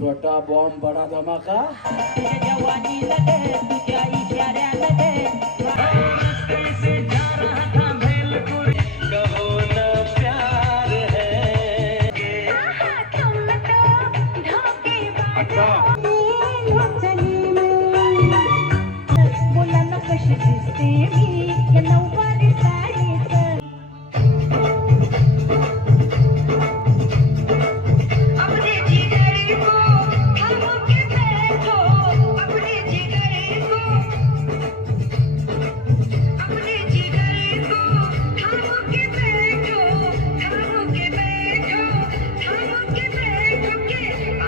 छोटा बॉम्ब बड़ा धमाका. तुझ्या जवानी लगे तुझ्या इशाऱ्या लगे रास्ते से जा रहा था भेलपुरी कहो न प्यार है तुम तो धोखेबाज बोला ना कशी दिसते मी या नऊवारी साडीत अपने जिगर को थामो के बैठो अपने जिगर को अपने जिगर को थामो के बैठो थामो के बैठो थामो के बैठो के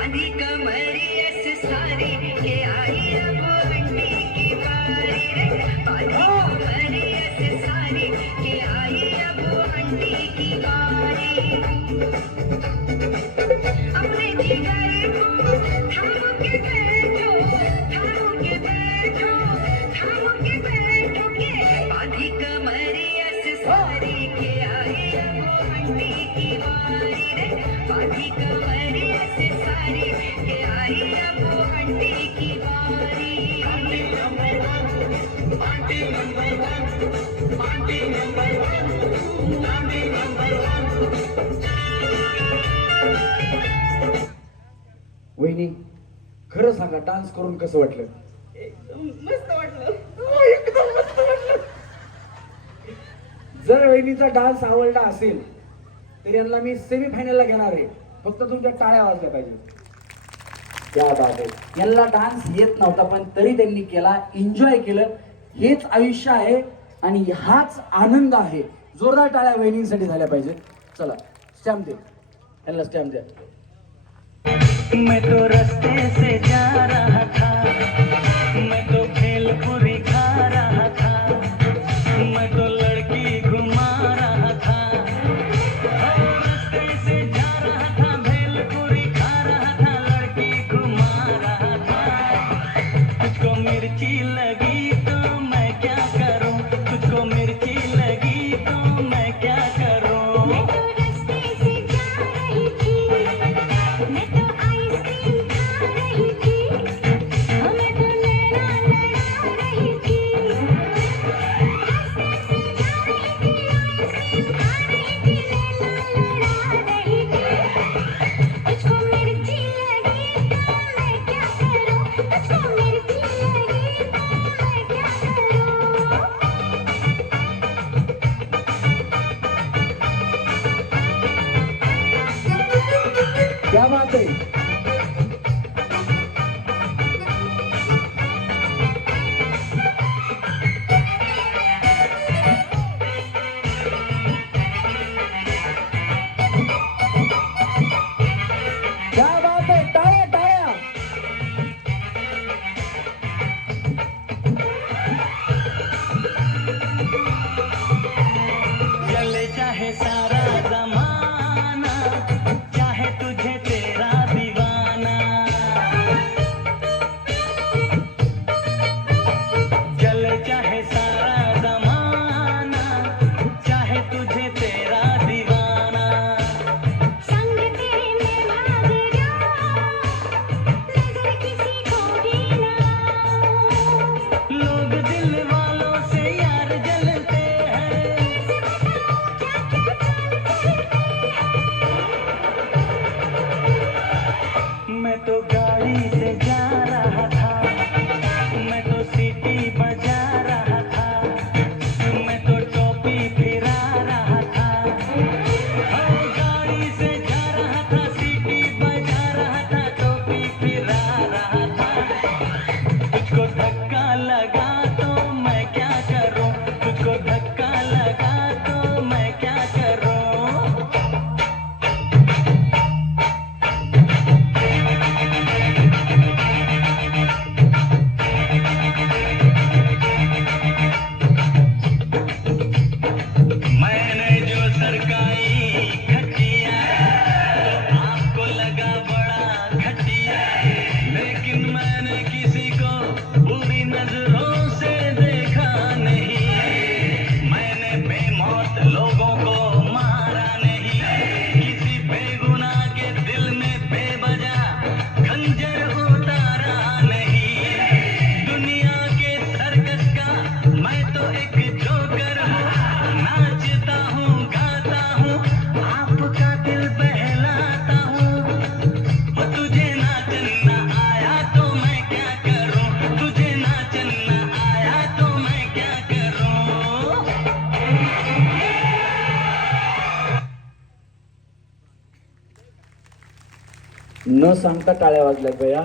आधी कमरी ऐसे सारी के आई अब अंडी की बारी रे आधी कमरी ऐसे सारी के आई अब अंडी की बारी अपने जिगर को थामो के बैठो थामो के बैठो थामो के बैठो के आधी कमरी ऐसे सारी के आई अब अंडी की बारी रे आधी कमरी ऐसे सारी के आई अब अंडी की बारी वहिनी खरं सांगा डान्स करून कसं वाटलं? मस्त वाटलं. एकदम मस्त वाटलं. जर वहिनीचा डान्स आवडला असेल तर यांना मी सेमी फायनलला घेणार आहे. फक्त तुमच्या टाळ्या वाजल्या पाहिजे. क्या बात आहे. यांना डान्स येत नव्हता पण तरी त्यांनी केला, एन्जॉय केलं. हेच आयुष्य आहे आणि हाच आनंद आहे. जोरदार टाळ्या वहिनींसाठी झाल्या पाहिजे. चला स्टॅम्प दे, यांना स्टॅम्प द्या. मैं तो रास्ते से जा रहा था मैं तो भेलपुरी खा रहा था मैं तो लड़की घुमा रहा था रास्ते से जा रहा था भेलपुरी खा रहा था लड़की घुमा रहा था तुझको मिर्ची लगी तो मैं क्या करूं तुझको मिर्ची लगी तो मैं क्या करूं मैं तो रास्ते से जा रही थी मैं तो आइसक्रीम खा रही थी मैं तो लड़ा रही थी रास्ते से जा रही थी आइसक्रीम खा रही थी लड़ा रही थी तुझको मिर्ची लगी तो मैं क्या करूं तुझको मिर्ची लगी तो मैं क्या करूं क्या बात आहे. क्या बात आहे. टाळ्या टाळ्या. चले चाहे सारा जमाना चाहे तुझे तेरा दीवाना चले चाहे सारा जमाना चाहे तुझे तेरा दीवाना संग तेरे मैं भाग जाऊं नजर किसी को भी ना लोग दिल वालों से यार जलते हैं मैं तो गाड़ी से जा रहा था मैं तो सीटी बजा रहा था मैं तो टोपी फिरा रहा था गाड़ी से जा रहा था सीटी बजा रहा था टोपी फिरा रहा था तुझको धक्का लगा तो मैं क्या करूं तुझको धक्का लगा तो मैं क्या करूं मैंने जो सरकाई खटिया आपको लगा बड़ा घटिया लेकिन मैंने किसी को बुरी नजरों से देखा नहीं मैंने बेमौत लोगों को मारा नहीं किसी बेगुनाह के दिल में बेवजह न सांगता टाळ्या वाजल्यात बया.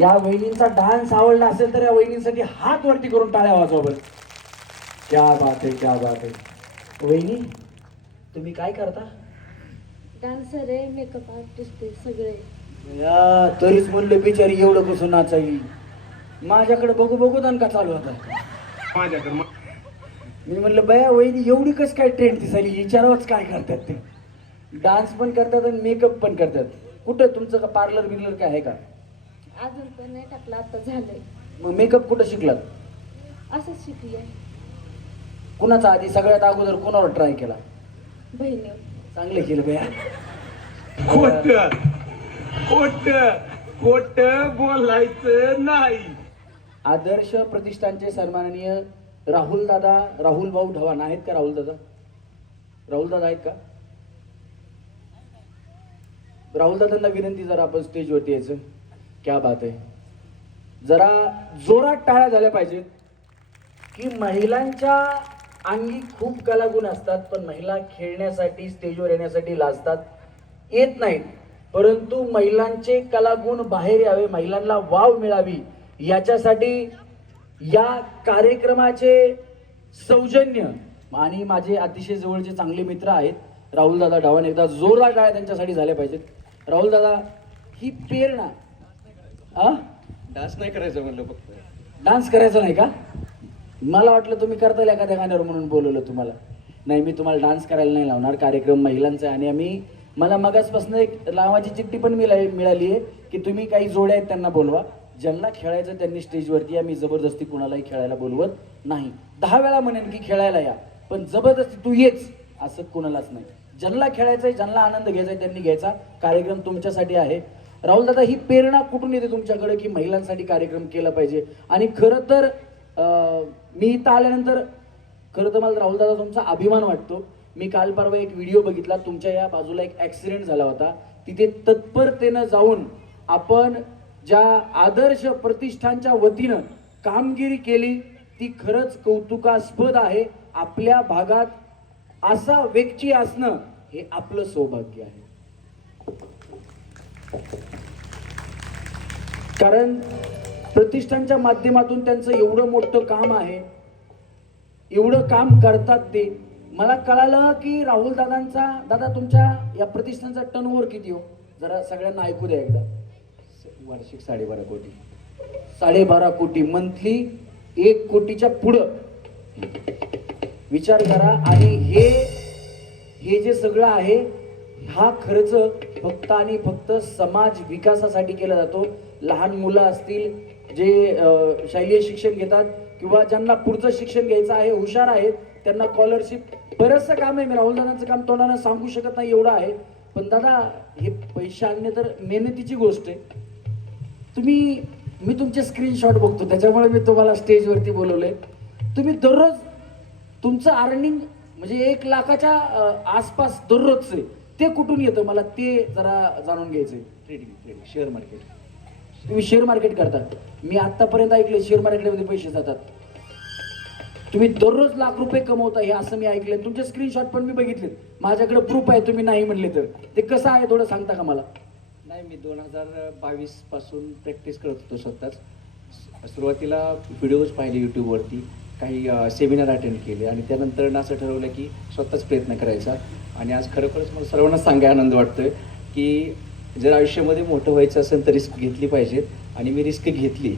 या वहिनींचा डान्स आवडला असेल तर या वहिनींसाठी हात वरती करून टाळ्या वाजवा बरं. क्या बात आहे, क्या बात आहे. वहिनी तुम्ही काय करता? डान्सर आहे, मेकअप आर्टिस्ट आहे, सगळे. या तरीच म्हणलं बिचारी एवढं कसं नाचावी. माझ्याकडे बघू बघू दणका चालू होता. माझ्याकडे मी म्हणलं बया वहिनी एवढी कस काय ट्रेंड दिसायली, विचारावंच काय करतात ते. डान्स पण करतात आणि मेकअप पण करतात. कुठं तुमचं का पार्लर बिर्लर काय आहे का? अजून पण नाही टाकलं, आता झालंय. मग मेकअप कुठं शिकलात? असंच शिकले. कुणाचा आधी सगळ्यात अगोदर कोणावर ट्राय केला? बहिणी. चांगलं केलं बया. खोट खोट खोट बोलायचं नाही. आदर्श प्रतिष्ठानचे सन्माननीय राहुल भाऊ ढवाण आहेत का? राहुल दादा आहेत का? राहुल दादांना विनंती, जरा आपण स्टेजवरती यायचं. क्या बात आहे. जरा जोरात टाळ्या झाल्या पाहिजेत. की महिलांच्या अंगी खूप कलागुण असतात, पण महिला खेळण्यासाठी स्टेजवर येण्यासाठी लाजतात, येत नाहीत. परंतु महिलांचे कलागुण बाहेर यावे, महिलांना वाव मिळावी, याच्यासाठी या कार्यक्रमाचे सौजन्य आणि माझे अतिशय जवळचे चांगले मित्र आहेत राहुल दादा ढवाण. एकदा जोरदार टाळ्या त्यांच्यासाठी झाल्या पाहिजेत. राहुल दादा, ही प्रेरणा. डान्स नाही करायचं म्हणलं, फक्त डान्स करायचा नाही का? मला वाटलं तुम्ही करताल एखाद्या गाण्यावर म्हणून बोलवलं तुम्हाला. नाही, मी तुम्हाला डान्स करायला नाही लावणार. कार्यक्रम महिलांचा आहे आणि मला मगाचपासून एक लावाची चिठ्ठी पण मिळाली आहे की तुम्ही काही जोड्या आहेत त्यांना बोलवा. ज्यांना खेळायचं त्यांनी स्टेजवरती या. मी जबरदस्ती कुणालाही खेळायला बोलवत नाही. 10 वेळा म्हणेन की खेळायला या, पण जबरदस्ती तू येच असं कुणालाच नाही. ज्यांना खेळायचंय, ज्यांना आनंद घ्यायचा आहे त्यांनी घ्यायचा. कार्यक्रम तुमच्यासाठी आहे. राहुल दादा, ही प्रेरणा कुठून येते तुमच्याकडे की महिलांसाठी कार्यक्रम केला पाहिजे? आणि खरं तर मी इथं आल्यानंतर खरं तर मला राहुल दादा तुमचा अभिमान वाटतो. मी काल परवा एक व्हिडिओ बघितला, तुमच्या या बाजूला एक ॲक्सिडेंट झाला होता. तिथे तत्परतेनं जाऊन आपण ज्या आदर्श प्रतिष्ठानच्या वतीनं कामगिरी केली ती खरंच कौतुकास्पद आहे. आपल्या भागात असा व्यक्ती असणं हे आपलं सौभाग्य आहे. कारण प्रतिष्ठानच्या माध्यमातून त्यांचं एवढं मोठं काम आहे, एवढं काम करतात ते. मला कळालं की राहुल दादा तुमच्या या प्रतिष्ठानचा टर्नओव्हर किती हो? जरा सगळ्यांना ऐकू द्या एकदा. वार्षिक 12.5 कोटी. 12.5 कोटी मंथली, 1 कोटीच्या पुढं विचार करा. आणि हे जे सगळं आहे, हा खर्च फक्त आणि फक्त समाज विकासासाठी केला जातो. लहान मुलं असतील जे शालेय शिक्षण घेतात किंवा ज्यांना पुढचं शिक्षण घ्यायचं आहे, हुशार आहेत, त्यांना स्कॉलरशिप, बरंचसं काम आहे. मी राहुल दादांचं काम तोंडानं सांगू शकत नाही एवढं आहे. पण दादा, हे पैसे आणणे तर मेहनतीची गोष्ट आहे. मी तुमचे स्क्रीनशॉट बघतो, त्याच्यामुळे मी तुम्हाला स्टेजवरती बोलवलंय. तुम्ही दररोज तुमचं अर्निंग म्हणजे 1 लाखाच्या आसपास दररोजचं आहे. ते कुठून येतं मला ते जरा जाणून घ्यायचंय. Trading, share market. तुम्ही शेअर मार्केट करता. मी आतापर्यंत ऐकले शेअर मार्केटमध्ये पैसे जातात. तुम्ही दररोज लाख रुपये कमवता हे असं मी ऐकलं. तुमचे स्क्रीनशॉट पण मी बघितलेत, माझ्याकडे प्रूफ आहे. तुम्ही नाही म्हणले तर ते कसं आहे थोडं सांगता का मला? नाही, मी 2022 पासून प्रॅक्टिस करत होतो स्वतःच. सुरुवातीला व्हिडिओज पाहिले यूट्यूबवरती, काही सेमिनार अटेंड केले आणि त्यानंतर असं ठरवलं की स्वतःच प्रयत्न करायचा. आणि आज खरोखरच मला सर्वांना सांगायला आनंद वाटतोय की जर आयुष्यामध्ये मोठं व्हायचं असेल तर रिस्क घेतली पाहिजेत. आणि मी रिस्क घेतली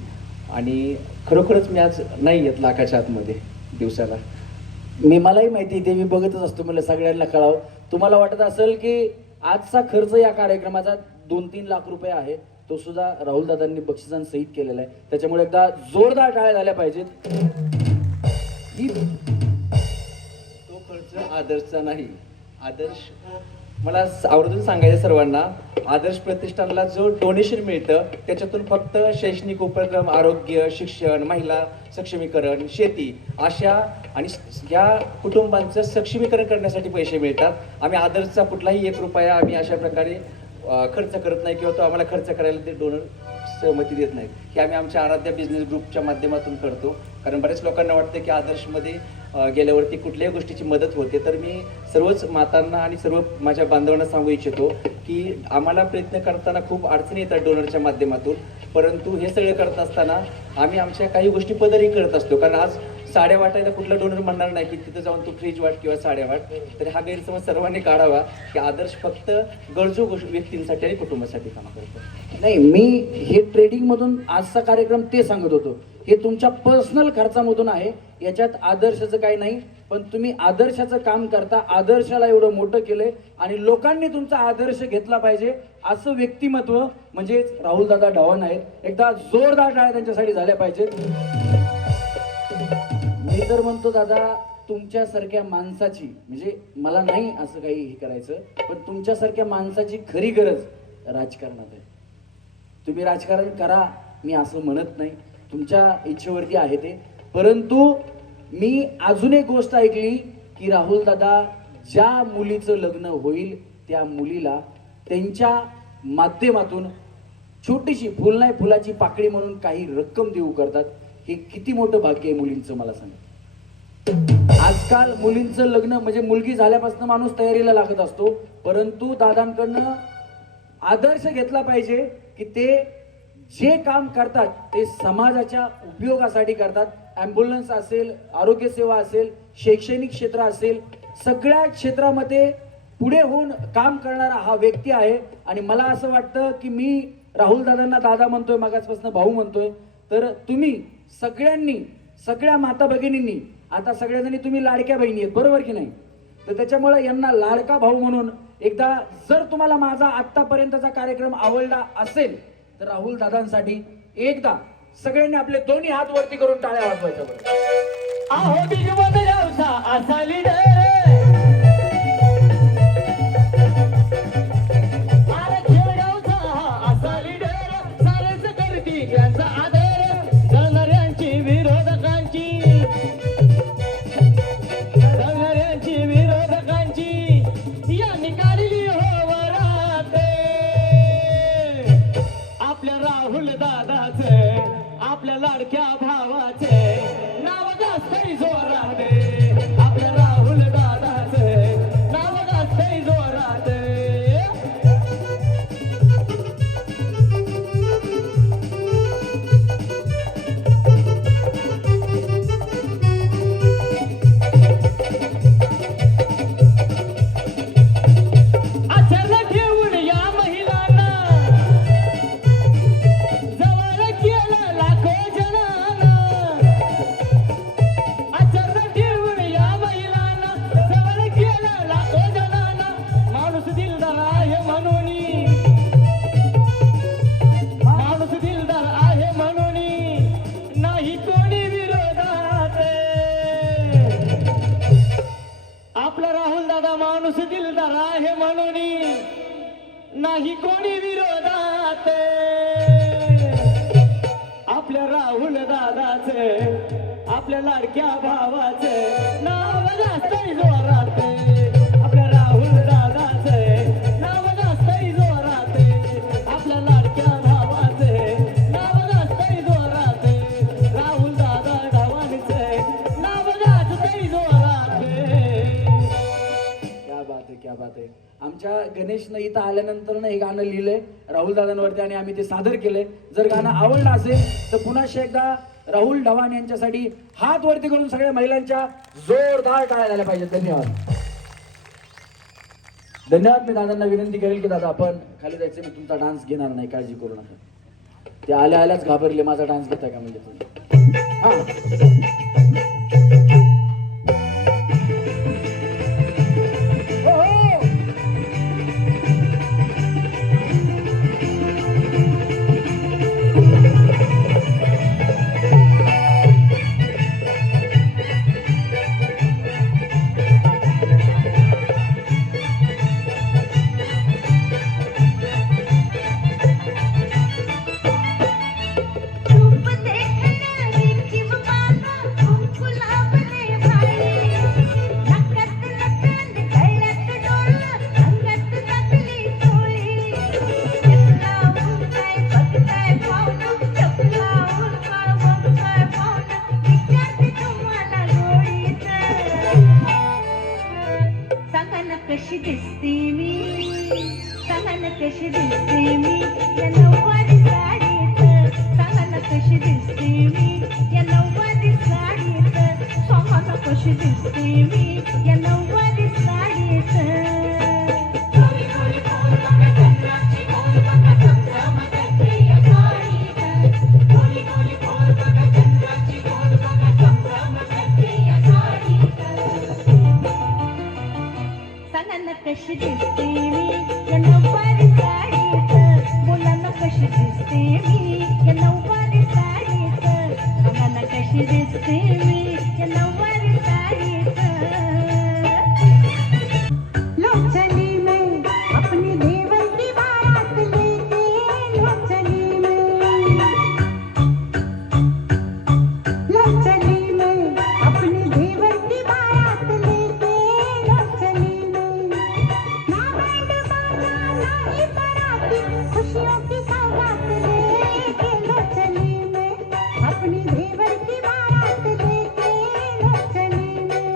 आणि खरोखरच मी आज नाही येत लाखाच्या आतमध्ये दिवसाला. मलाही माहिती आहे ते, मी बघतच असतो. मला सगळ्यांना कळावं. तुम्हाला वाटत असेल की आजचा खर्च या कार्यक्रमाचा 2-3 लाख रुपये आहे, तो सुद्धा राहुल दादांनी बक्षिसांसहित केलेला आहे. त्याच्यामुळे एकदा जोरदार टाळ्या झाल्या पाहिजेत. तो खर्च आदर्शचा नाही. आदर्श, मला आवर्जून सांगायचं सर्वांना, आदर्श प्रतिष्ठानला जो डोनेशन मिळतं त्याच्यातून फक्त शैक्षणिक उपक्रम, आरोग्य, शिक्षण, महिला सक्षमीकरण, शेती अशा आणि या कुटुंबांचं सक्षमीकरण करण्यासाठी पैसे मिळतात. आम्ही आदर्शचा कुठलाही 1 रुपया आम्ही अशा प्रकारे खर्च करत नाही किंवा तो आम्हाला खर्च करायला ते डोनर सहमती देत नाहीत. हे आम्ही आमच्या आराध्या बिझनेस ग्रुपच्या माध्यमातून करतो. कारण बऱ्याच लोकांना वाटतं की आदर्शमध्ये गेल्यावरती कुठल्याही गोष्टीची मदत होते. तर मी सर्वच मातांना आणि सर्व माझ्या बांधवांना सांगू इच्छितो की आम्हाला प्रयत्न करताना खूप अडचणी येतात डोनरच्या माध्यमातून, परंतु हे सगळं करत असताना आम्ही आमच्या काही गोष्टी पदरही करत असतो. कारण आज साड्या वाटायला कुठला डोनर म्हणणार नाही की तिथं जाऊन तू फ्रीज वाट किंवा साड्या वाट. तर हा गैरसमज सर्वांनी काढावा की आदर्श फक्त गरजू व्यक्तींसाठी आणि कुटुंबासाठी काम करतो. नाही, मी हे ट्रेडिंग मधून आजचा कार्यक्रम ते सांगत होतो, हे तुमच्या पर्सनल खर्चामधून आहे, याच्यात आदर्शाचं काही नाही. पण तुम्ही आदर्शाचं काम करता, आदर्शाला एवढं मोठं केलंय आणि लोकांनी तुमचा आदर्श घेतला पाहिजे असं व्यक्तिमत्व म्हणजे राहुल दादा ढवाण आहेत. एकदा जोरदार टाळ्या त्यांच्यासाठी झाल्या पाहिजेत. मी तर म्हणतो दादा, तुमच्यासारख्या माणसाची, म्हणजे मला नाही असं काही हे करायचं, पण तुमच्यासारख्या माणसाची खरी गरज राजकारणात आहे. तुम्ही राजकारण करा, मी असं म्हणत नाही, तुमच्या इच्छेवरती आहे ते. परंतु मी अजून एक गोष्ट ऐकली की राहुल दादा ज्या मुलीचं लग्न होईल त्या मुलीला त्यांच्या माध्यमातून छोटीशी, फुल नाही फुलाची पाकळी म्हणून काही रक्कम देऊ करतात. हे किती मोठं भाग्य आहे मुलींचं, मला सांगा. आजकाल मुलींचं लग्न म्हणजे मुलगी झाल्यापासून माणूस तयारीला लागत असतो, परंतु दादांकडनं आदर्श घेतला पाहिजे की ते जे काम करतात ते समाजाच्या उपयोगासाठी करतात. ॲम्ब्युलन्स असेल, आरोग्य सेवा असेल, शैक्षणिक क्षेत्र असेल, सगळ्या क्षेत्रामध्ये पुढे होऊन काम करणारा हा व्यक्ती आहे. आणि मला असं वाटतं की मी राहुल दादांना दादा म्हणतोय, मागासपासून भाऊ म्हणतोय, तर तुम्ही सगळ्यांनी, सगळ्या माता भगिनींनी, आता सगळ्याजणी तुम्ही लाडक्या बहिणी आहेत, बरोबर की नाही, तर त्याच्यामुळे यांना लाडका भाऊ म्हणून एकदा, जर तुम्हाला माझा आत्तापर्यंतचा कार्यक्रम आवडला असेल तर राहुल दादांसाठी एकदा सगळ्यांनी आपले दोन्ही हात वरती करून टाळ्या वाजवायच्या. बरं, आहो बिगबंद गावचा असा लीडर, अरे खेळगावचा हा असा लीडर, सारेच करती त्यांचा आदर, जळणाऱ्यांची विरोधकांची, जळणाऱ्यांची विरोधकांची यांनी काढली हो वराते. आपल्या राहुल दादाचे, आपल्या लाडक्या भावाचे नाव गाजतंय जोरात, आपल्या राहुल दादाचे नाव गाजतंय जोरात. आचरण ठेवून या महिलांना जवळ केलं लाखो जणांना, आचरण ठेवून या महिलांना जवळ केलं लाखो जणांना. माणूस दिलदार आहे म्हणून, माणूस दिलदार आहे म्हणून नाही कोणी विरोधात. आपला राहुल दादा माणूस दिलदार आहे म्हणून नाही कोणी विरोधात. आपल्या राहुल दादाचे, आपल्या लाडक्या भावाचे नाव गाजतंय जोरात, आपल्या राहुल दादाचे नाव गाजतंय जोरात, आपल्या लाडक्या भावाचे नाव गाजतंय जोरात, राहुल दादा ढवाणचे नाव गाजतंय जोरात. क्या बात आहे, क्या बात आहे. आमच्या गणेशनं इथं आल्यानंतर ना हे गाणं लिहिलंय राहुल दादांवरती आणि आम्ही ते सादर केलंय. जर गाणं आवडलं असेल तर पुन्हा एकदा राहुल ढवाण यांच्यासाठी हात वरती करून सगळ्या महिलांच्या जोरदार टाळ्या झाल्या पाहिजेत. धन्यवाद, धन्यवाद. मी दादांना विनंती करेल की दादा आपण खाली जायचं, मी तुमचा डान्स घेणार नाही, काळजी करू नका. ते आल्या आल्याच घाबरले, माझा डान्स घेताय का म्हणजे तुम्ही. हा, रूप देखना गिरकी बाबा कशी दिसते मी या नऊवारी साडीत बोला ना कशी दिसते मी या नऊवारी साडीत बघा ना कशी दिसते मी या नऊवारी साडीत लो चली मैं अपनी देवर की बारात लेके लो चली मैं अपनी देवर की बारात लेके लो चली मैं ना बैंड बाजा ना ही बाराती खुशियों की सौगात लेके लो चली मैं अपनी देवर की बारात लेके लो चली मैं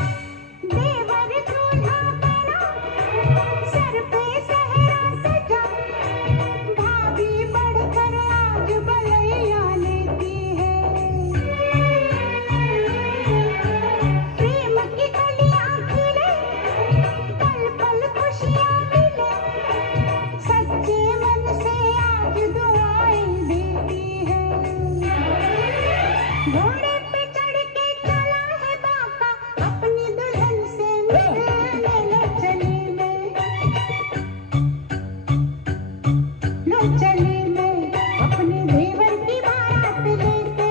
देवर दूल्हा बना सर पे सहरा सजा भाभी बढ़कर आज बलैया लेती है प्रेम की कलियां खिले पल पल खुशियां मिले सच्चे मन से आज दुआएं देती है घोड़े पे चढ़ के चला है बाका अपनी दुल्हन से मिलने लो चली मैं अपनी देवर की बारात लेके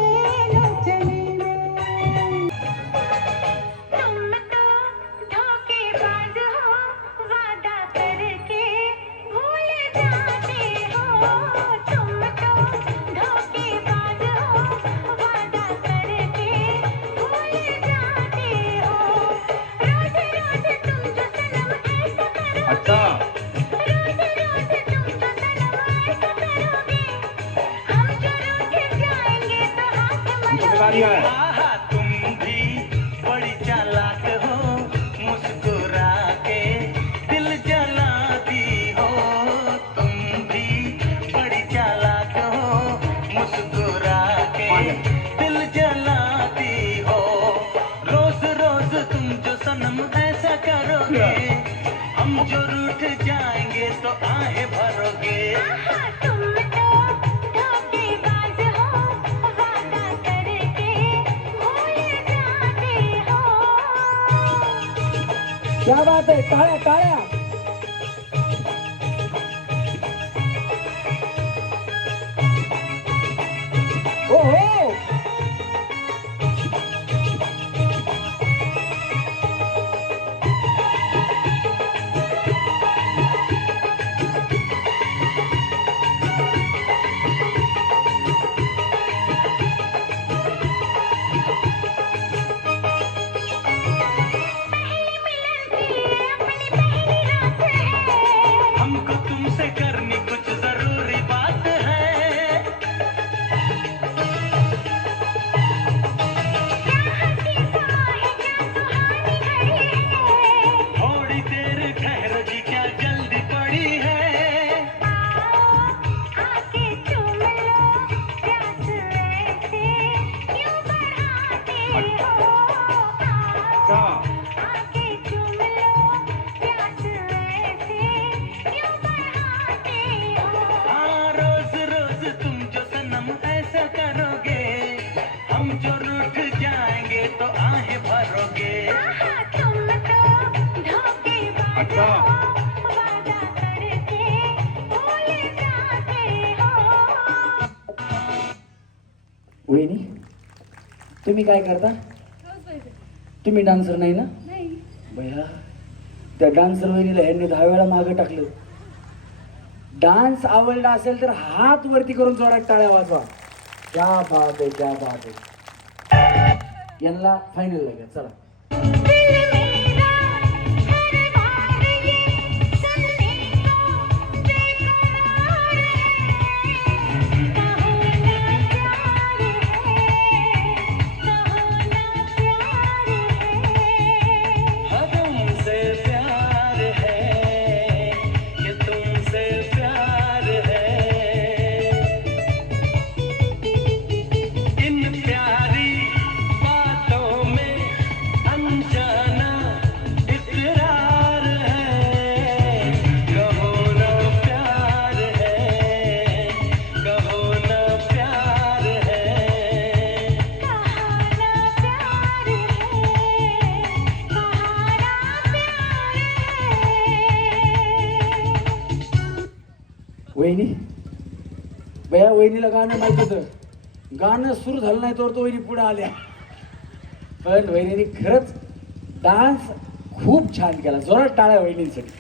लो चली मैं तुम तो धोखेबाज हो वादा करके भूल जाते हो तुम तो धोखेबाज हो वादा करके भूल जाते हो रोज रोज तुम जो सनम ऐसा करोगे रोज रोज तुम जो सनम ऐसा करोगे हम जो रूठ जाएंगे तो हाथ मलोगे आहा तुम भी बड़ी चालाक हो मुस्कुरा के दिल जलाती हो तुम भी बड़ी चालाक हो मुस्कुरा के दिल जलाती हो रोज रोज तुम जो सनम ऐसा करोगे हम जो रूठ जाएंगे तो आहे भरोगे आहा तुम तो धोखेबाज हो वादा करके भूल जाते हो क्या बात आहे, टाळ्या टाळ्या. ओ हो अपनी पहली रात है हमको तुमसे करनी कुछ जरूरी बात है क्या हंसी समा है क्या सुहानी घड़ी है थोड़ी देर ठहरो जी क्या जल्दी पड़ी है आके चूम लो प्यास ऐसे क्यों बढ़ाते हो आके चूम लो प्यास ऐसे क्यों बढ़ाते हो हाँ रोज रोज तुम जो सनम ऐसा करोगे हम जो रूठ जाएंगे तो आहे भरोगे आहा तुम तो धोखेबाज हो वादा करके भूल जाते हो वहिनी तुम्ही काय करता? तुम्ही डान्सर नाही ना? नाही बया त्या डान्सर वहिनीला ह्यांनी 10 वेळा मागं टाकलं. डान्स आवडला असेल तर हात वरती करून जोरात टाळ्या वाजवा. क्या बात आहे, क्या बात आहे. यांना फायनल घ्या चला. दिल मेरा हर बार ये सुनने को बेकरार है कहो ना प्यार है हाँ तुमसे प्यार है कि तुमसे प्यार है इन प्यारी बातों में वहिनी बया, वहिनीला गाणं माहित होतं, गाणं सुरू झालं नाही तर तो वहिनी पुढे आल्या. पण वहिनीने खरंच डान्स खूप छान केला. जोरात टाळ्या वहिनींसाठी.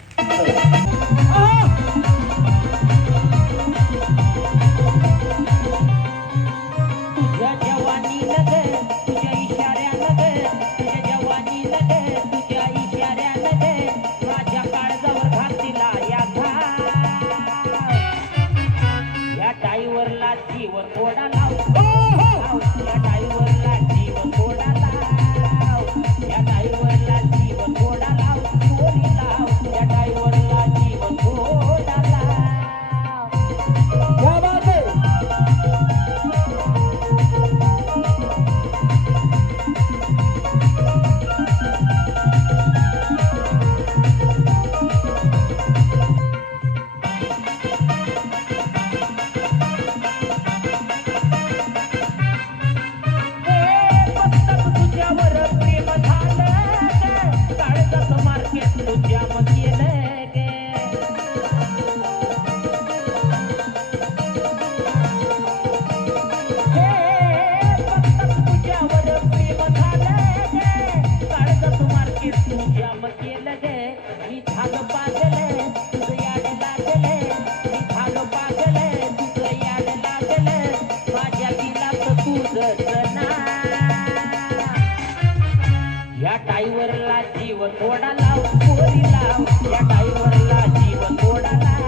तुझ्या जवानी नगर तुझ्या इशाऱ्या नगर तुझ्या जवानी नगर तुझ्या इशाऱ्या नगर माझ्या काळजावर घातला या घाव या टाईवरला जीवन थोडा लाव या टाईवरला जीवन थोडा लाव या टाईवरला जीवन थोडा लाव थोडी लाव या टाईवरला जीवन थोडा लाव. क्या बात है. फक्त तुझ्यावर प्रेम झालं काळजाचं मार्केट तुझ्या केलं गे फक्त तुझ्यावर प्रेम झालं काळजाचं मार्केट तुझ्या केलं गे मी झालं पागल तुझं याड लागलं मी झालं पागल तुझं याड लागलं माझ्या दिलात तुझं ना या टाईवरला जीव थोडा लाव पोरी लाव या टाईवरला जीव थोडा लाव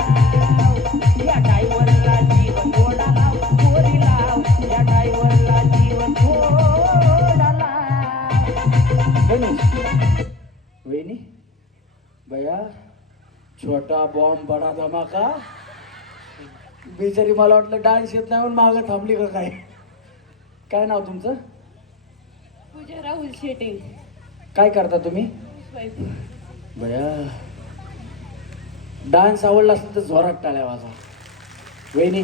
या टाईवरला जीव थोडा लाव पोरी लाव या टाईवरला जीव थोडा लाव. वहिनी बया, छोटा बॉम्ब बडा धमाका. बिचारी मला वाटलं डान्स येत नाही म्हणून मागं थांबली का काय. काय नाव तुमचं? पूजा राहुल शेटे. काय करता तुम्ही? बया, डान्स आवडला असतं तर जोरात टाळ्या वाजा. वहिनी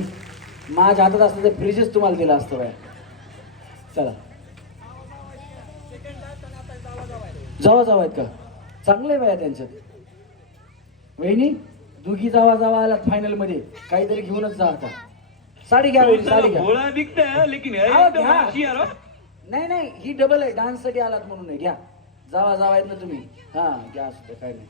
माझ्या हातात असतं तर फ्रीजच तुम्हाला दिला असतं बया. चला जावा आहेत का? चांगलं आहे बया त्यांच्यात. वहिनी दोघी जावा आलात फायनल मध्ये, काहीतरी घेऊनच जा आता. साडी घ्या वहिनी, साडी घ्या. भोळा दिखता है लेकिन है आओ, एकदम घ्या. होशियार हो. नाही ही डबल आहे, डान्स साठी आलात म्हणून. नाही घ्या, जावा आहेत ना तुम्ही. हा घ्या, असू दे, काय नाही.